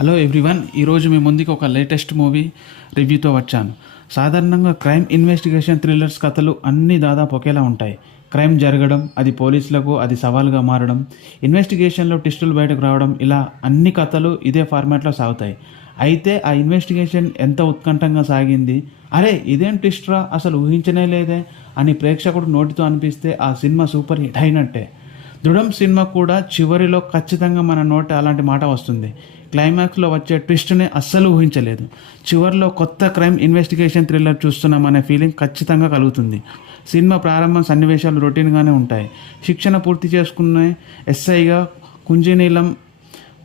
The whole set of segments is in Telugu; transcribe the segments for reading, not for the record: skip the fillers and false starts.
హలో ఎవ్రీవన్, ఈరోజు మీ ముందుకి ఒక లేటెస్ట్ మూవీ రివ్యూతో వచ్చాను. సాధారణంగా క్రైమ్ ఇన్వెస్టిగేషన్ థ్రిల్లర్స్ కథలు అన్నీ దాదాపు ఒకేలా ఉంటాయి. క్రైమ్ జరగడం, అది పోలీసులకు అది సవాలుగా మారడం, ఇన్వెస్టిగేషన్లో ట్విస్టులు బయటకు రావడం, ఇలా అన్ని కథలు ఇదే ఫార్మాట్లో సాగుతాయి. అయితే ఆ ఇన్వెస్టిగేషన్ ఎంత ఉత్కంఠంగా సాగింది, అరే ఇదేం ట్విస్ట్రా, అసలు ఊహించనే లేదే అని ప్రేక్షకుడు నోటితో అనిపిస్తే ఆ సినిమా సూపర్ హిట్ అయినట్టే. దృఢం సినిమా కూడా చివరిలో ఖచ్చితంగా మన నోట అలాంటి మాట వస్తుంది. క్లైమాక్స్లో వచ్చే ట్విస్ట్ని అస్సలు ఊహించలేదు. చివరిలో కొత్త క్రైమ్ ఇన్వెస్టిగేషన్ థ్రిల్లర్ చూస్తున్నామనే ఫీలింగ్ ఖచ్చితంగా కలుగుతుంది. సినిమా ప్రారంభం సన్నివేశాలు రొటీన్గానే ఉంటాయి. శిక్షణ పూర్తి చేసుకున్న ఎస్ఐగా కుంజినీలం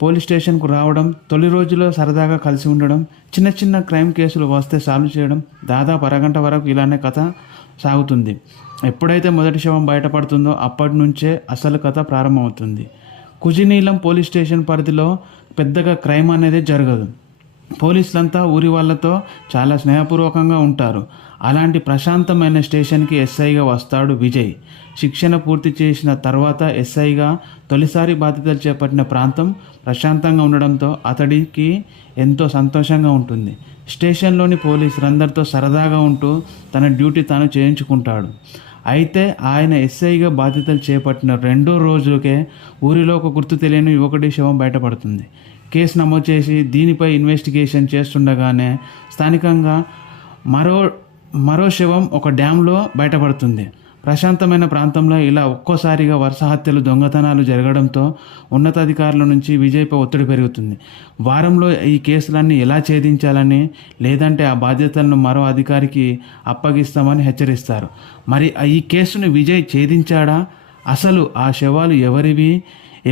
పోలీస్ స్టేషన్కు రావడం, తొలి రోజులో సరదాగా కలిసి ఉండడం, చిన్న చిన్న క్రైమ్ కేసులు వస్తే సాల్వ్ చేయడం, దాదాపు అరగంట వరకు ఇలానే కథ సాగుతుంది. ఎప్పుడైతే మొదటి శవం బయటపడుతుందో అప్పటి నుంచే అసలు కథ ప్రారంభమవుతుంది. కుజినీలం పోలీస్ స్టేషన్ పరిధిలో పెద్దగా క్రైమ్ అనేది జరగదు. పోలీసులంతా ఊరి వాళ్ళతో చాలా స్నేహపూర్వకంగా ఉంటారు. అలాంటి ప్రశాంతమైన స్టేషన్కి ఎస్ఐగా వస్తాడు విజయ్. శిక్షణ పూర్తి చేసిన తర్వాత ఎస్ఐగా తొలిసారి బాధ్యతలు చేపట్టిన ప్రాంతం ప్రశాంతంగా ఉండడంతో అతడికి ఎంతో సంతోషంగా ఉంటుంది. స్టేషన్లోని పోలీసులందరితో సరదాగా ఉంటూ తన డ్యూటీ తాను చేయించుకుంటాడు. అయితే ఆయన ఎస్ఐగా బాధ్యతలు చేపట్టిన 2వ రోజుకే ఊరిలో ఒక గుర్తు తెలియని యువకుడి శవం బయటపడుతుంది. కేసు నమోదు చేసి దీనిపై ఇన్వెస్టిగేషన్ చేస్తుండగానే స్థానికంగా మరో శవం ఒక డ్యాంలో బయటపడుతుంది. ప్రశాంతమైన ప్రాంతంలో ఇలా ఒక్కోసారిగా వరుస హత్యలు, దొంగతనాలు జరగడంతో ఉన్నతాధికారుల నుంచి విజయ్పై ఒత్తిడి పెరుగుతుంది. వారంలో ఈ కేసులన్నీ ఎలా ఛేదించాలని, లేదంటే ఆ బాధ్యతలను మరో అధికారికి అప్పగిస్తామని హెచ్చరిస్తారు. మరి ఈ కేసును విజయ్ ఛేదించాడా? అసలు ఆ శవాలు ఎవరివి?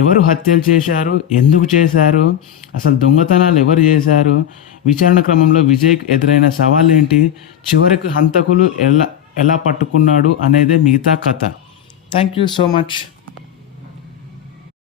ఎవరు హత్యలు చేశారు? ఎందుకు చేశారు? అసలు దొంగతనాలు ఎవరు చేశారు? విచారణ క్రమంలో విజయ్కి ఎదురైన సవాళ్ళేంటి? చివరికి హంతకులు ఎలా పట్టుకున్నాడు అనేదే మిగతా కథ. Thank you so much.